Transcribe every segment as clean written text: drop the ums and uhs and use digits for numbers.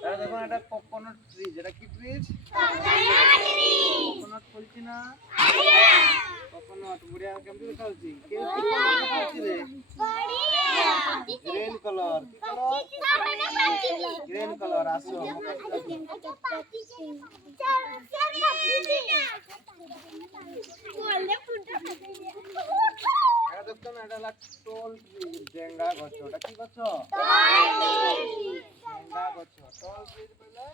তাহলে দেখুন এটা কোকোনাট ট্রিজ। এটা কি ট্রিজ? কোকোনাট বলছি না? কোকোনাট বড়িয়া কেমন দেখা হচ্ছে? কেউ কি কালার দেখা হচ্ছে রে? Green colour. কি কালার? Green colour. আসো এটা দেখতো না, এটা হলো টোল ট্রিজ, ডেঙ্গা গছ। এটা কি গছ? ডেঙ্গা গছ। টোল ট্রিজ বলে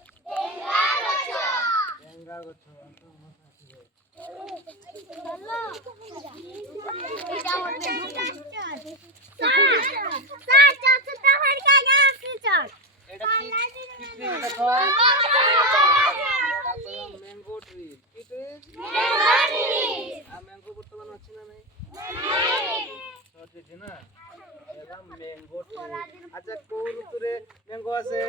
ডেঙ্গা গছ। এটা কি ট্রিজ দেখো? Mango trees. কি ট্রিজ? আর ম্যাঙ্গো বর্তমানে আছে না নাই? সঠিক না? এটা ম্যাঙ্গো ট্রিজ। আচ্ছা কোন ঋতুরে ম্যাঙ্গো আছে?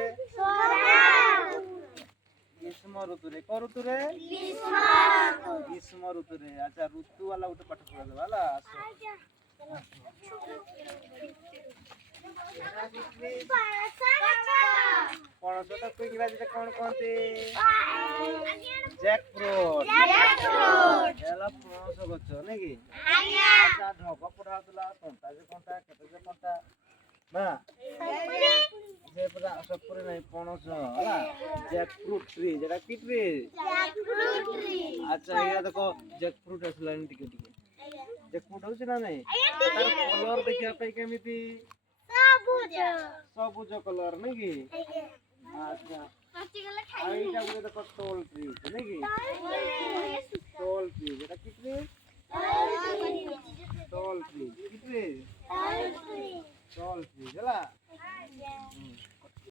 গ্রীষ্ম ঋতুরে। কোন ঋতুরে? গ্রীষ্ম ঋতুরে। আচ্ছা ঋতুওয়ালা উঠে পাঠ করে দেবো হলা। আসো পଣସଟା କୁ ଇଂରାଜୀରେ କଣ କହନ୍ତି? Jack fruit. ହେଲା ପଣସ ଗଛ ନାଇଁ କି? ଆଚ୍ଛା ଢଗ ପଡା ହଉଥିଲା କଣ୍ଟା ଯେ କଣ୍ଟା କେତେ ଯେ କଣ୍ଟା ନା ଯେ ପୁରା ସପୁରି ନାହିଁ ପଣସ ହେଲା ଜ୍ୟାକ୍ ଫ୍ରୁଟ୍ ଟ୍ରି। যেটা কি ট্রি? আচ্ছা এরা দেখো জ্যাକ୍ ফ্রুট আসলানি ଟିକେ ଟିକେ। জ্যাକ୍ ফ্রুট হଉଛି না ନାଇଁ? ତାର କଲର ଦେଖିବା ପାଇଁ କେମିତି? ସବୁଜ କଲର ନାଇଁ କି? আচ্ছা আর এইটা বলে দেখো টোল ট্রি নাকি? Toll tree. এটা কি ট্রি? Toll tree. কি ট্রি? Toll tree. ହେଲା